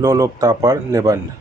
लोलुपता पर निबंध।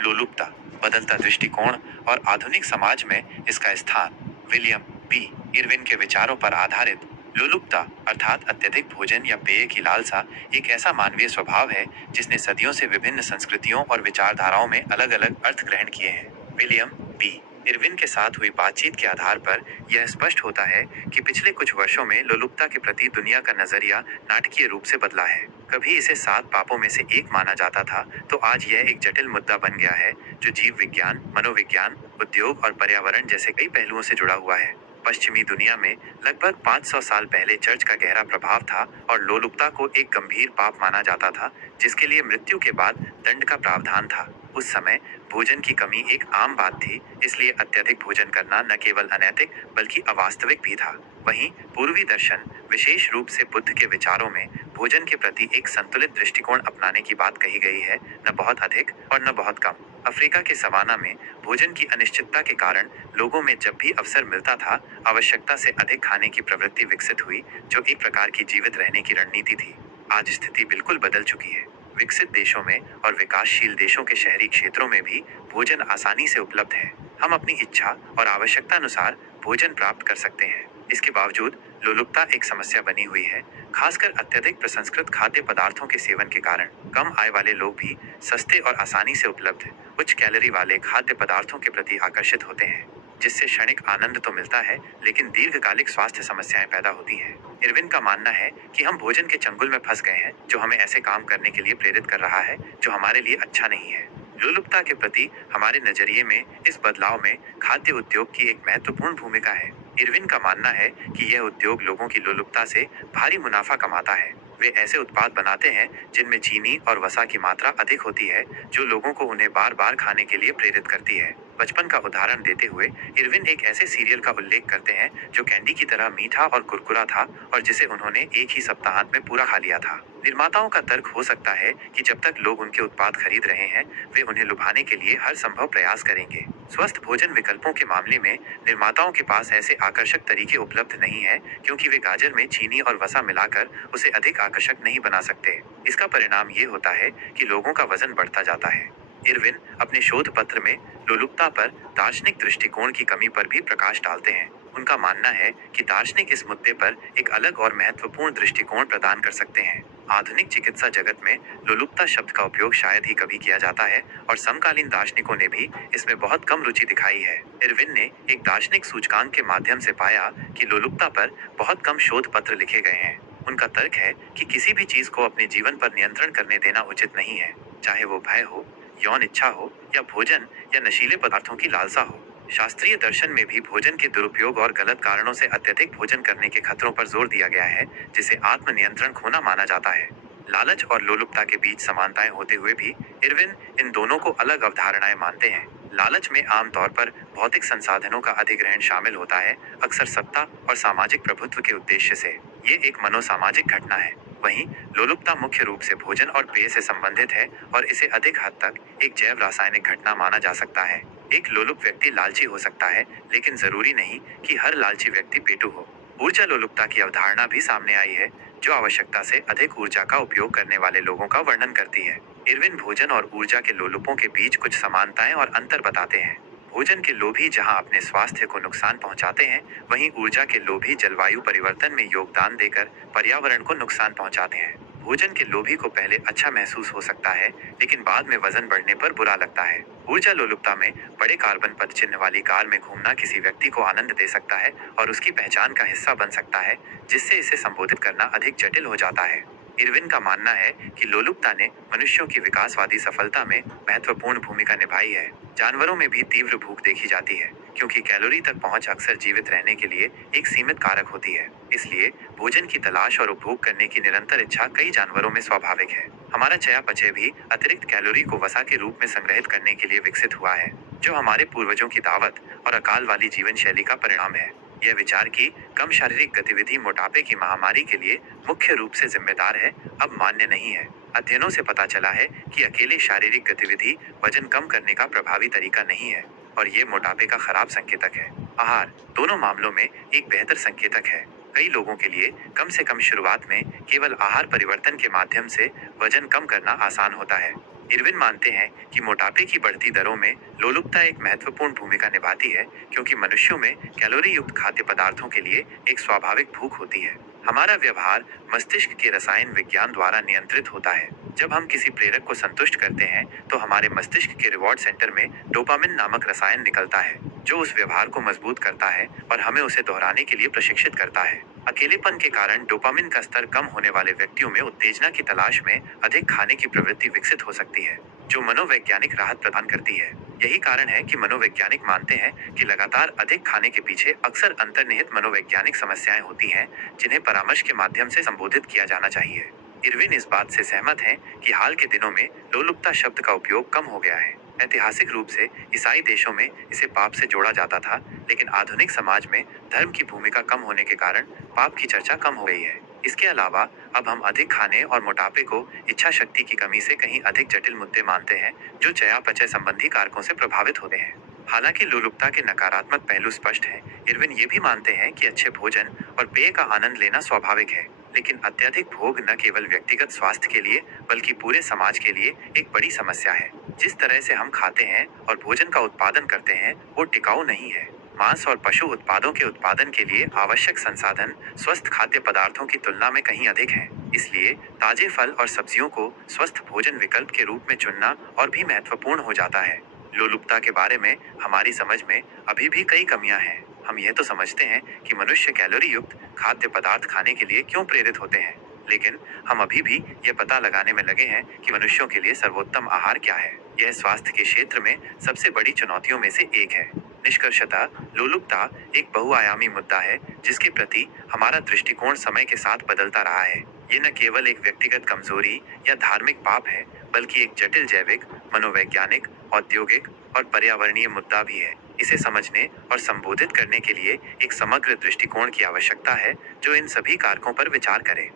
लोलुपता, बदलता दृष्टिकोण और आधुनिक समाज में इसका स्थान। विलियम पी इरविन के विचारों पर आधारित लोलुपता अर्थात अत्यधिक भोजन या पेय की लालसा एक ऐसा मानवीय स्वभाव है जिसने सदियों से विभिन्न संस्कृतियों और विचारधाराओं में अलग अलग अर्थ ग्रहण किए हैं। विलियम पी इरविन के साथ हुई बातचीत के आधार पर यह स्पष्ट होता है कि पिछले कुछ वर्षों में लोलुपता के प्रति दुनिया का नजरिया नाटकीय रूप से बदला है। कभी इसे 7 पापों में से एक माना जाता था, तो आज यह एक जटिल मुद्दा बन गया है जो जीव विज्ञान, मनोविज्ञान, उद्योग और पर्यावरण जैसे कई पहलुओं से जुड़ा हुआ है। पश्चिमी दुनिया में लगभग 500 साल पहले चर्च का गहरा प्रभाव था और लोलुपता को एक गंभीर पाप माना जाता था जिसके लिए मृत्यु के बाद दंड का प्रावधान था। उस समय भोजन की कमी एक आम बात थी, इसलिए अत्यधिक भोजन करना न केवल अनैतिक बल्कि अवास्तविक भी था। वहीं पूर्वी दर्शन, विशेष रूप से बुद्ध के विचारों में भोजन के प्रति एक संतुलित दृष्टिकोण अपनाने की बात कही गई है, न बहुत अधिक और न बहुत कम। अफ्रीका के सवाना में भोजन की अनिश्चितता के कारण लोगों में जब भी अवसर मिलता था, आवश्यकता से अधिक खाने की प्रवृत्ति विकसित हुई, जो एक प्रकार की जीवित रहने की रणनीति थी। आज स्थिति बिल्कुल बदल चुकी है। विकसित देशों में और विकासशील देशों के शहरी क्षेत्रों में भी भोजन आसानी से उपलब्ध है। हम अपनी इच्छा और आवश्यकता अनुसार भोजन प्राप्त कर सकते हैं। इसके बावजूद लोलुपता एक समस्या बनी हुई है, खासकर अत्यधिक प्रसंस्कृत खाद्य पदार्थों के सेवन के कारण। कम आय वाले लोग भी सस्ते और आसानी से उपलब्ध उच्च कैलोरी वाले खाद्य पदार्थों के प्रति आकर्षित होते हैं, जिससे क्षणिक आनंद तो मिलता है लेकिन दीर्घकालिक स्वास्थ्य समस्याएं पैदा होती हैं। इरविन का मानना है कि हम भोजन के चंगुल में फंस गए हैं जो हमें ऐसे काम करने के लिए प्रेरित कर रहा है जो हमारे लिए अच्छा नहीं है। लोलुपता के प्रति हमारे नजरिए में इस बदलाव में खाद्य उद्योग की एक महत्वपूर्ण भूमिका है। इरविन का मानना है कि यह उद्योग लोगों की लोलुपता से भारी मुनाफा कमाता है। वे ऐसे उत्पाद बनाते हैं जिनमें चीनी और वसा की मात्रा अधिक होती है, जो लोगों को उन्हें बार बार खाने के लिए प्रेरित करती है। बचपन का उदाहरण देते हुए इरविन एक ऐसे सीरियल का उल्लेख करते हैं जो कैंडी की तरह मीठा और कुरकुरा था और जिसे उन्होंने एक ही सप्ताहांत में पूरा खा लिया था। निर्माताओं का तर्क हो सकता है कि जब तक लोग उनके उत्पाद खरीद रहे हैं, वे उन्हें लुभाने के लिए हर संभव प्रयास करेंगे। स्वस्थ भोजन विकल्पों के मामले में निर्माताओं के पास ऐसे आकर्षक तरीके उपलब्ध नहीं है, क्योंकि वे गाजर में चीनी और वसा मिलाकर उसे अधिक आकर्षक नहीं बना सकते। इसका परिणाम ये होता है कि लोगों का वजन बढ़ता जाता है। इरविन अपने शोध पत्र में लोलुपता पर दार्शनिक दृष्टिकोण की कमी पर भी प्रकाश डालते हैं। उनका मानना है कि दार्शनिक इस मुद्दे पर एक अलग और महत्वपूर्ण दृष्टिकोण प्रदान कर सकते हैं। आधुनिक चिकित्सा जगत में लोलुपता शब्द का उपयोग शायद ही कभी किया जाता है और समकालीन दार्शनिकों ने भी इसमें बहुत कम रुचि दिखाई है। इरविन ने एक दार्शनिक सूचकांक के माध्यम से पाया कि लोलुपता पर बहुत कम शोध पत्र लिखे गए हैं। उनका तर्क है कि किसी भी चीज को अपने जीवन पर नियंत्रण करने देना उचित नहीं है, चाहे वो भय हो, यौन इच्छा हो या भोजन या नशीले पदार्थों की लालसा हो। शास्त्रीय दर्शन में भी भोजन के दुरुपयोग और गलत कारणों से अत्यधिक भोजन करने के खतरों पर जोर दिया गया है, जिसे आत्मनियंत्रण खोना माना जाता है। लालच और लोलुपता के बीच समानताएं होते हुए भी इरविन इन दोनों को अलग अवधारणाएं मानते हैं। लालच में आमतौर पर भौतिक संसाधनों का अधिग्रहण शामिल होता है, अक्सर सत्ता और सामाजिक प्रभुत्व के उद्देश्य से। ये एक मनोसामाजिक घटना है। वहीं लोलुपता मुख्य रूप से भोजन और पेय से संबंधित है और इसे अधिक हद तक एक जैव रासायनिक घटना माना जा सकता है। एक लोलुप व्यक्ति लालची हो सकता है, लेकिन जरूरी नहीं कि हर लालची व्यक्ति पेटू हो। ऊर्जा लोलुपता की अवधारणा भी सामने आई है, जो आवश्यकता से अधिक ऊर्जा का उपयोग करने वाले लोगों का वर्णन करती है। इरविन भोजन और ऊर्जा के लोलुपों के बीच कुछ समानताएं और अंतर बताते हैं। भोजन के लोभी जहां अपने स्वास्थ्य को नुकसान पहुंचाते हैं, वहीं ऊर्जा के लोभी जलवायु परिवर्तन में योगदान देकर पर्यावरण को नुकसान पहुंचाते हैं। भोजन के लोभी को पहले अच्छा महसूस हो सकता है, लेकिन बाद में वजन बढ़ने पर बुरा लगता है। ऊर्जा लोलुपता में बड़े कार्बन पदचिह्न वाली कार में घूमना किसी व्यक्ति को आनंद दे सकता है और उसकी पहचान का हिस्सा बन सकता है, जिससे इसे संबोधित करना अधिक जटिल हो जाता है। इरविन का मानना है कि लोलुपता ने मनुष्यों की विकासवादी सफलता में महत्वपूर्ण भूमिका निभाई है। जानवरों में भी तीव्र भूख देखी जाती है, क्योंकि कैलोरी तक पहुंच अक्सर जीवित रहने के लिए एक सीमित कारक होती है। इसलिए भोजन की तलाश और उपभोग करने की निरंतर इच्छा कई जानवरों में स्वाभाविक है। हमारा चयापचय भी अतिरिक्त कैलोरी को वसा के रूप में संग्रहित करने के लिए विकसित हुआ है, जो हमारे पूर्वजों की दावत और अकाल वाली जीवन शैली का परिणाम है। यह विचार कि कम शारीरिक गतिविधि मोटापे की महामारी के लिए मुख्य रूप से जिम्मेदार है, अब मान्य नहीं है। अध्ययनों से पता चला है कि अकेले शारीरिक गतिविधि वजन कम करने का प्रभावी तरीका नहीं है और ये मोटापे का खराब संकेतक है। आहार दोनों मामलों में एक बेहतर संकेतक है। कई लोगों के लिए कम से कम शुरुआत में केवल आहार परिवर्तन के माध्यम से वजन कम करना आसान होता है। इरविन मानते हैं कि मोटापे की बढ़ती दरों में लोलुपता एक महत्वपूर्ण भूमिका निभाती है, क्योंकि मनुष्यों में कैलोरी युक्त खाद्य पदार्थों के लिए एक स्वाभाविक भूख होती है। हमारा व्यवहार मस्तिष्क के रसायन विज्ञान द्वारा नियंत्रित होता है। जब हम किसी प्रेरक को संतुष्ट करते हैं, तो हमारे मस्तिष्क के रिवॉर्ड सेंटर में डोपामिन नामक रसायन निकलता है, जो उस व्यवहार को मजबूत करता है और हमें उसे दोहराने के लिए प्रशिक्षित करता है। अकेलेपन के कारण डोपामिन का स्तर कम होने वाले व्यक्तियों में उत्तेजना की तलाश में अधिक खाने की प्रवृत्ति विकसित हो सकती है, जो मनोवैज्ञानिक राहत प्रदान करती है। यही कारण है कि मनोवैज्ञानिक मानते हैं कि लगातार अधिक खाने के पीछे अक्सर अंतर्निहित मनोवैज्ञानिक समस्याएं होती हैं, जिन्हें परामर्श के माध्यम से संबोधित किया जाना चाहिए। इरविन इस बात से सहमत हैं कि हाल के दिनों में लोलुपता शब्द का उपयोग कम हो गया है। ऐतिहासिक रूप से ईसाई देशों में इसे पाप से जोड़ा जाता था, लेकिन आधुनिक समाज में धर्म की भूमिका कम होने के कारण पाप की चर्चा कम हो गई है। इसके अलावा अब हम अधिक खाने और मोटापे को इच्छा शक्ति की कमी से कहीं अधिक जटिल मुद्दे मानते हैं, जो चयापचय संबंधी कारकों से प्रभावित होते हैं। हालांकि लोलुपता के नकारात्मक पहलू स्पष्ट हैं, इरविन ये भी मानते हैं कि अच्छे भोजन और पेय का आनंद लेना स्वाभाविक है, लेकिन अत्यधिक भोग न केवल व्यक्तिगत स्वास्थ्य के लिए बल्कि पूरे समाज के लिए एक बड़ी समस्या है। जिस तरह से हम खाते हैं और भोजन का उत्पादन करते हैं, वो टिकाऊ नहीं है। मांस और पशु उत्पादों के उत्पादन के लिए आवश्यक संसाधन स्वस्थ खाद्य पदार्थों की तुलना में कहीं अधिक हैं। इसलिए ताजे फल और सब्जियों को स्वस्थ भोजन विकल्प के रूप में चुनना और भी महत्वपूर्ण हो जाता है। लोलुपता के बारे में हमारी समझ में अभी भी कई कमियां हैं। हम यह तो समझते हैं कि मनुष्य कैलोरी युक्त खाद्य पदार्थ खाने के लिए क्यों प्रेरित होते हैं, लेकिन हम अभी भी यह पता लगाने में लगे हैं कि मनुष्यों के लिए सर्वोत्तम आहार क्या है। यह स्वास्थ्य के क्षेत्र में सबसे बड़ी चुनौतियों में से एक है। निष्कर्षतः लोलुपता एक बहुआयामी मुद्दा है, जिसके प्रति हमारा दृष्टिकोण समय के साथ बदलता रहा है। ये न केवल एक व्यक्तिगत कमजोरी या धार्मिक पाप है, बल्कि एक जटिल जैविक, मनोवैज्ञानिक, औद्योगिक और पर्यावरणीय मुद्दा भी है। इसे समझने और संबोधित करने के लिए एक समग्र दृष्टिकोण की आवश्यकता है, जो इन सभी कारकों पर विचार करे।